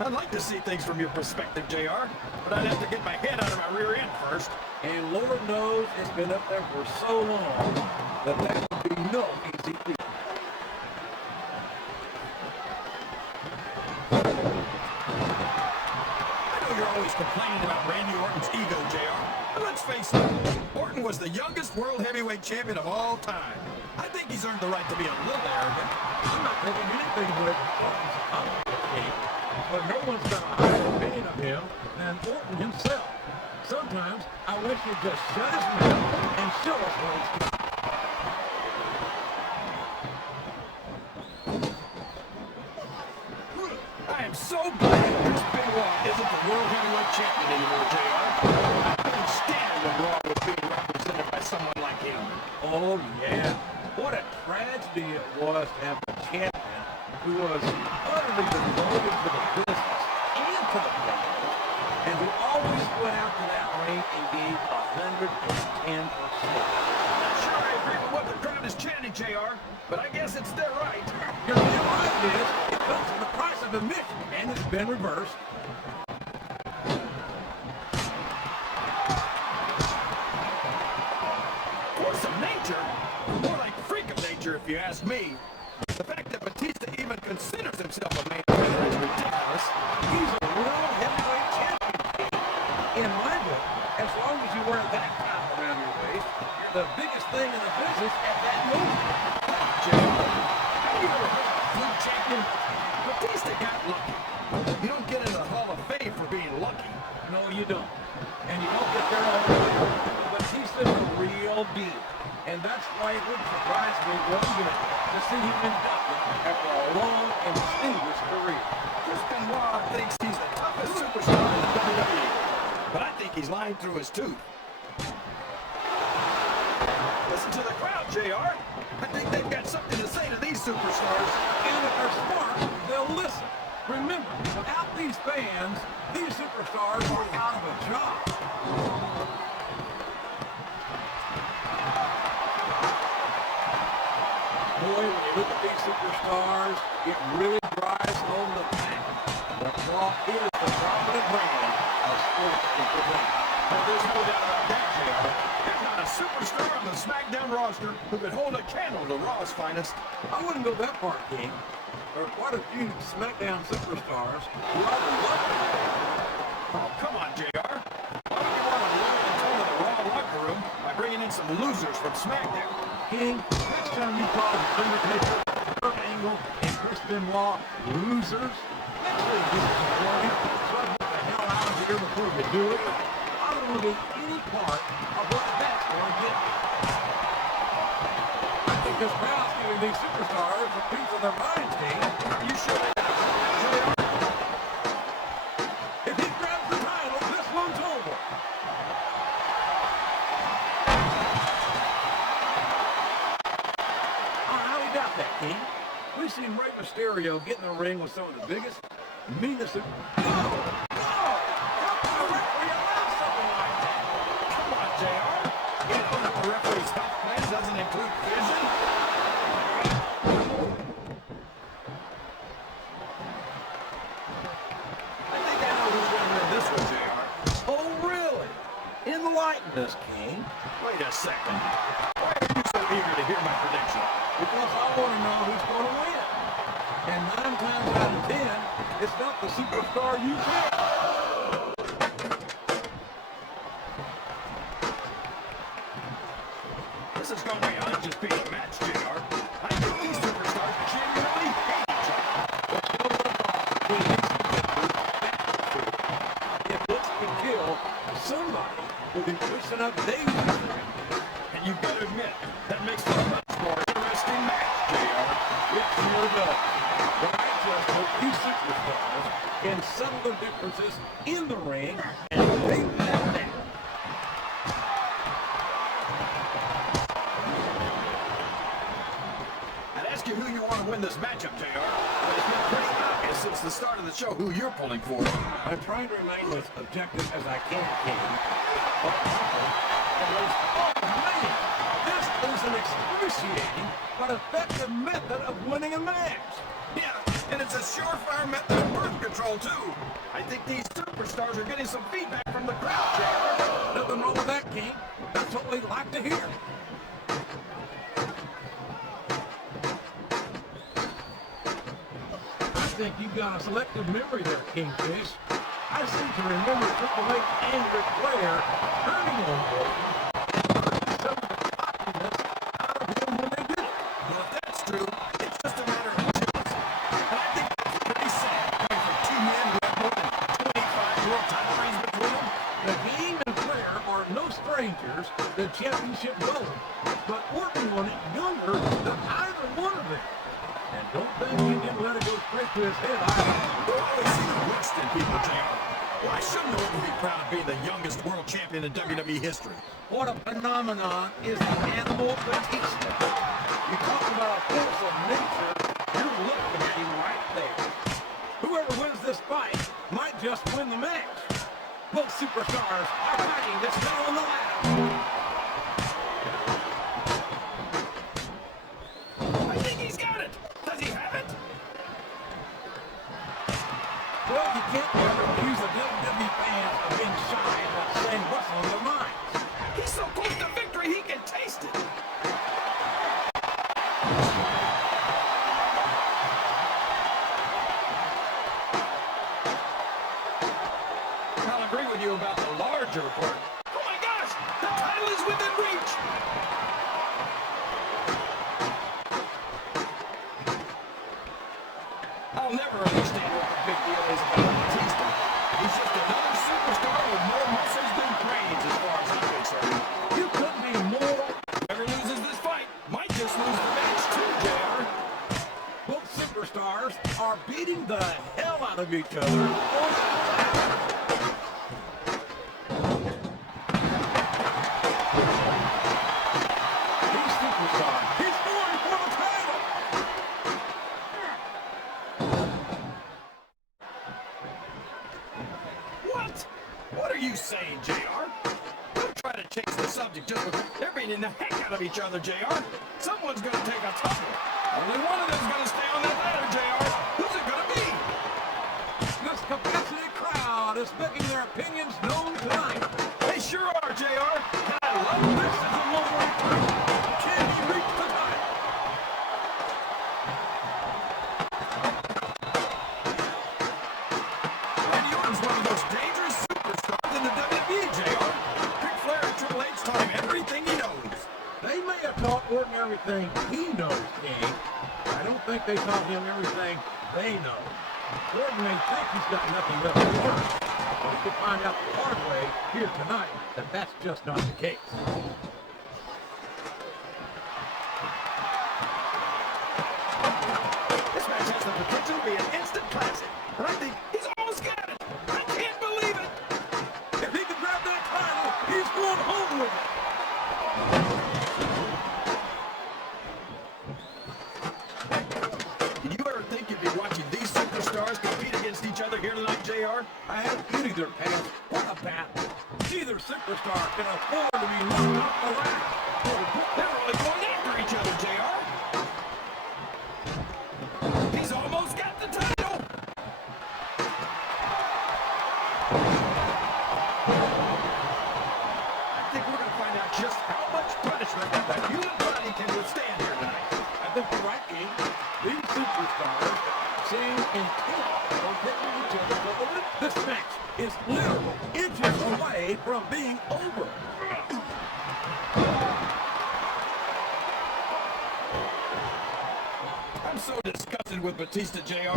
I'd like to see things from your perspective, JR, but I'd have to get my head out of my rear end first. And Lord knows it's been up there for so long that would be no easy feat. You're always complaining about Randy Orton's ego, JR. But let's face it, Orton was the youngest world heavyweight champion of all time. I think he's earned the right to be a little arrogant. I'm not taking anything away from Orton's opportunity, but no one's got a higher opinion of him than Orton himself. Sometimes I wish he'd just shut his mouth and show us what he's got. I am so glad Chris Benoit isn't the world heavyweight champion anymore, JR. I couldn't stand when Raw was being represented by someone like him. Oh, yeah. What a tragedy it was to have a champion who was utterly devoted to the business and to the players, and who always went out to that ring and gave 110%. Not sure I agree with what the crowd is chanting, JR, but I guess it's their right. Your right is, it comes at the price of admission, and it's been reversed. Force of nature? More like freak of nature, if you ask me. The fact that Batista even considers himself a main eventer is ridiculous. He's a world heavyweight champion. In my book, as long as you wear that top around your waist, you're the biggest thing in the business at that moment. JR, have you ever heard of a fluke champion? Batista got lucky. You don't get into the Hall of Fame for being lucky. No, you don't. And you don't get there all the way. Batista's the real deal. And that's why it wouldn't surprise me one bit to see him inducted after a long and distinguished career. Chris Benoit thinks he's the toughest superstar in the WWE, but I think he's lying through his tooth. Listen to the crowd, JR. I think they've got something to say to these superstars. And if they're smart, they'll listen. Remember, without these fans, these superstars are out of a job. Boy, when you look at these superstars, it really drives home the fact that Raw is the dominant brand of sports entertainment. Well, there's no doubt about that, JR. There's not a superstar on the SmackDown roster who could hold a candle to Raw's finest. I wouldn't go that far, King. There are quite a few SmackDown superstars who I would love to have. Oh, come on, JR. Why don't you want to lower the tone of the Raw locker room by bringing in some losers from SmackDown? King, next time you call Undertaker, Kurt Angle, and Chris Benoit losers, next week this is a warning, so I get the hell out of here before you do it. I don't want to be any part of what that's going to get. I think this crowd's giving these superstars a piece of their minds, King. Are you sure they got If he grabs the title, this one's over. How he got that, King? We've seen Rey Mysterio get in the ring with some of the biggest, meanest... How can a referee allow something like that? Come on, JR. You know that the referee's health plan doesn't include vision? I think I know who's going to win this one, JR. Oh, really? Enlighten us, King. Wait a second. Why are you so eager to hear my prediction? Because I want to know who's going to win. And 9 times out of 10, it's not the superstar you pick. This is going beyond just being a match, JR. I think these superstars genuinely hate each other. If looks can kill, somebody will be pushing up daisies. And you better admit, that makes for a much more interesting match, JR. It sure does. But I just hope these superstars can settle the differences in the ring and take that down. I'd ask you who you want to win this matchup, JR. But it's been pretty obvious since the start of the show who you're pulling for. I'm trying to remain as objective as I can, King. But man, this is an excruciating but effective method of winning a match. Yeah, And it's a surefire method of birth control, too. I think these superstars are getting some feedback from the crowd, JR. Nothing wrong with that, King. That's what we like to hear. I think you've got a selective memory there, Kingfish. I seem to remember Triple H and Ric Flair turning on Orton and some of the cockiness out of him when they did it. Well, if that's true, it's just a matter of jealousy. And I think that's pretty sad, coming from two men who have more than 25 world title reigns between them. The King and Flair are no strangers to championship gold, but Orton won it younger than either one of them. And don't think he didn't let it go straight to his head either. You always see the worst in people, JR. Why shouldn't Orton be proud of being the youngest world champion in WWE history? What a phenomenon is the animal Batista. You talk about a force of nature, you're looking at him right there. Whoever wins this fight might just win the match. Both superstars are fighting this battle on the ladder. I think he's got it. Does he have it? Well, you can't ever accuse the WWE fans of being shy about saying what's on their minds. He's so close to victory, he can taste it. I'll agree with you about the larger part. Oh my gosh! The title is within reach! I'll never understand what the big deal is about Batista. He's just another superstar with more muscles than brains as far as I'm concerned. You couldn't be more. Whoever loses this fight might just lose the match too, JR. Both superstars are beating the hell out of each other on the ladder. He's superstar. He's going for the title. What? What are you saying, JR? Don't try to change the subject just because they're beating the heck out of each other, JR. Someone's gonna take a tumble. Only one of them's gonna stay on that ladder, JR. Who's it gonna be? This capacity crowd is making their opinions known tonight. They sure are, JR. And I love This this. is a moment. Can he reach the title? Randy Orton's one of the most dangerous superstars in the WWE, JR. Ric Flair and Triple H taught him everything he knows. They may have taught Orton everything he knows, King. I don't think they taught him everything they know. Orton may think he's got nothing left to learn, but he could find out the hard way here tonight that that's just not the case. This match has the potential to be an instant classic. And I think he's almost got it. I can't believe it. If he can grab that title, he's going home with it. Did you ever think you'd be watching these superstars compete against each other here tonight, JR? I had beauty their pants. What a battle. Neither superstar can afford to be knocked off the ladder. They're only going after each other, JR. He's almost got the title. I think we're going to find out just how much punishment the human body can withstand here tonight. I think you're right, King. These superstars seem intent on taking each other to the limit. This match is literally inches away from being over. I'm so disgusted with Batista, JR.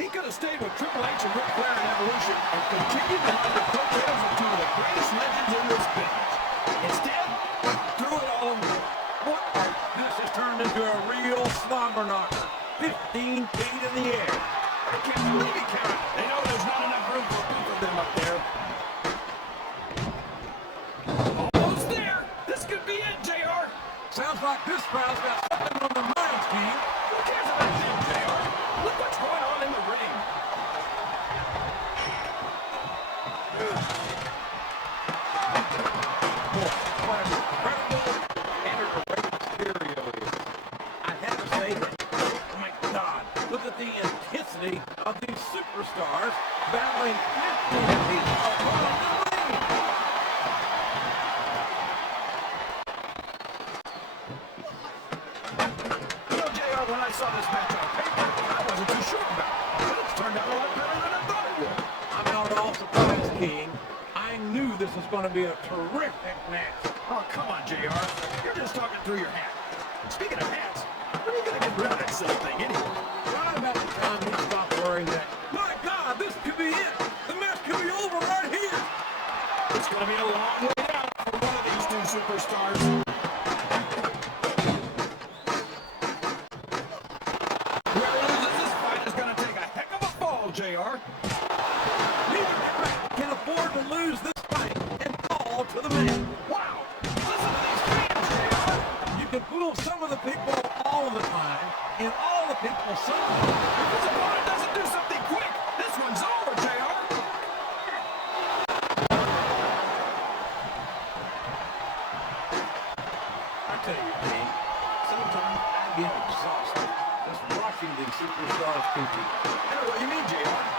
He could have stayed with Triple H and Ric Flair in Evolution and continued to under coattails of two of the greatest legends in this business. Instead, he threw it all away. What? This has turned into a real slobber knocker. 15 feet in the air. I can't believe he counted. They know there's not enough room for both of them up there. Almost there. This could be it, JR. Sounds like this crowd's got something on their minds, King. Who cares about them, JR? Look what's going on in the ring. Boy, what an incredible entertainment stereo is. I have to say that, oh my God, look at the intensity battling 15 people around the ring. You know, JR, when I saw this match on paper, I wasn't too sure about it. But it's turned out a lot better than I thought it would. I'm not at all surprised, King. I knew this was going to be a terrific match. Oh, come on, JR. You're just talking through your hat. Speaking of hats, when are you going to get rid of that silly thing anyway? Right about the time you stop wearing that. My God, this could be it. The match could be over right here. It's going to be a long way down for one of these two superstars. Whoever loses this fight is going to take a heck of a fall, JR. Neither track can afford to lose this fight and fall to the man. Wow! Listen to these fans, JR. You can fool some of the people all the time, and all the people sometimes. If his opponent doesn't do something quick, this one's over, JR. I tell you, King, sometimes I get exhausted just watching these superstars compete. I know what you mean, JR.